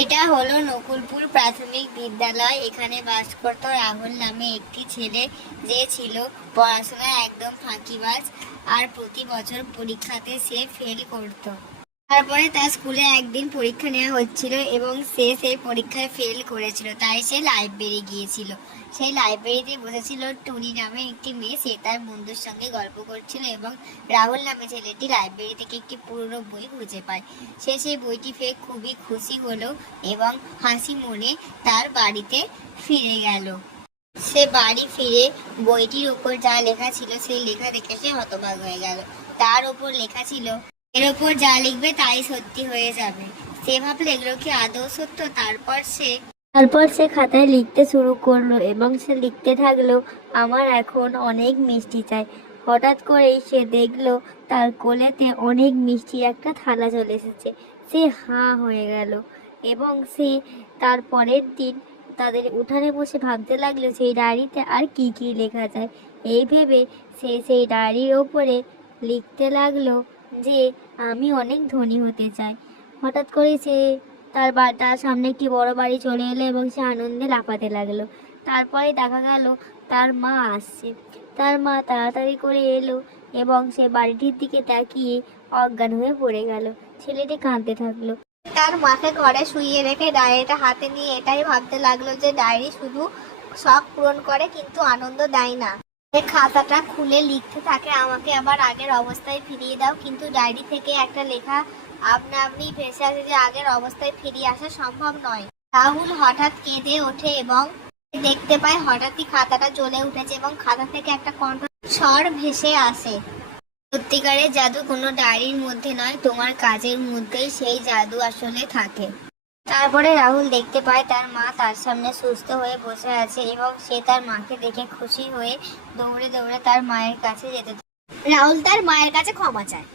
এটা হলো নকুলপুর প্রাথমিক বিদ্যালয়। এখানে বাস করত রাহুল নামে একটি ছেলে, যে ছিল পড়াশোনায় একদম ফাঁকিবাজ আর প্রতি বছর পরীক্ষাতে সে ফেল করত। তারপরে তার স্কুলে একদিন পরীক্ষা নেওয়া হচ্ছিল এবং সে সেই পরীক্ষায় ফেল করেছিল, তাই সে লাইব্রেরি গিয়েছিল। সেই লাইব্রেরিতে বসেছিল টুনি নামে একটি মেয়ে। সে তার বন্ধুর সঙ্গে গল্প করছিল এবং রাহুল নামে ছেলেটি লাইব্রেরি থেকে একটি পুরনো বই খুঁজে পায়। সে সেই বইটি পেয়ে খুবই খুশি হলো এবং হাসি মনে তার বাড়িতে ফিরে গেল। সে বাড়ি ফিরে বইটির উপর যা লেখা ছিল সেই লেখা দেখে সে হতবাক হয়ে গেল। তার উপর লেখা ছিল, এর ওপর যা লিখবে তাই সত্যি হয়ে যাবে। সে ভাবলো এগুলো কি আদৌ সত্য। তারপর সে খাতায় লিখতে শুরু করলো এবং সে লিখতে থাকলো, আমার এখন অনেক মিষ্টি চাই। হঠাৎ করেই সে দেখলো তার কোলেতে অনেক মিষ্টি একটা থালা চলে এসেছে। সে হাঁ হয়ে গেল এবং সে তার পরের দিন তাদের উঠানে বসে ভাবতে লাগলো সেই ডায়েরিতে আর কি কি লেখা যায়। এই ভেবে সে সেই ডায়েরির ওপরে লিখতে লাগলো যে আমি অনেক ধনী হতে চাই। হঠাৎ করে সে তার সামনে একটি বড় বাড়ি চলে এলো এবং সে আনন্দে লাফাতে লাগলো। তারপরে দেখা গেল তার মা আসছে। তার মা তাড়াতাড়ি করে এলো এবং সে বাড়িটির দিকে তাকিয়ে অজ্ঞান হয়ে পড়ে গেল। ছেলেটি কাঁদতে থাকলো। তার মাকে ঘরে শুইয়ে রেখে ডায়েরিটা হাতে নিয়ে এটাই ভাবতে লাগলো যে ডায়েরি শুধু শখ পূরণ করে কিন্তু আনন্দ দেয় না। খাতাটা খুলে লিখতে থাকে, আমাকে আবার আগের অবস্থায় ফিরিয়ে দাও। কিন্তু ডায়েরি থেকে একটা লেখা আপনা আপনি ভেসে আসে যে আগের অবস্থায় ফিরিয়ে আসা সম্ভব নয়। রাহুল হঠাৎ কেঁদে ওঠে এবং দেখতে পায় হঠাৎই খাতাটা জ্বলে উঠেছে এবং খাতা থেকে একটা কণ্ঠস্বর ভেসে আসে, সত্যিকারের জাদু কোনো ডায়েরির মধ্যে নয়, তোমার কাজের মধ্যেই সেই জাদু আসলে থাকে। তারপরে রাহুল দেখতে পায় তার মা তার সামনে সুস্থ হয়ে বসে আছে এবং সে তার মাকে দেখে খুশি হয়ে দৌড়ে দৌড়ে তার মায়ের কাছে যেতে থাকে। রাহুল তার মায়ের কাছে ক্ষমা চায়।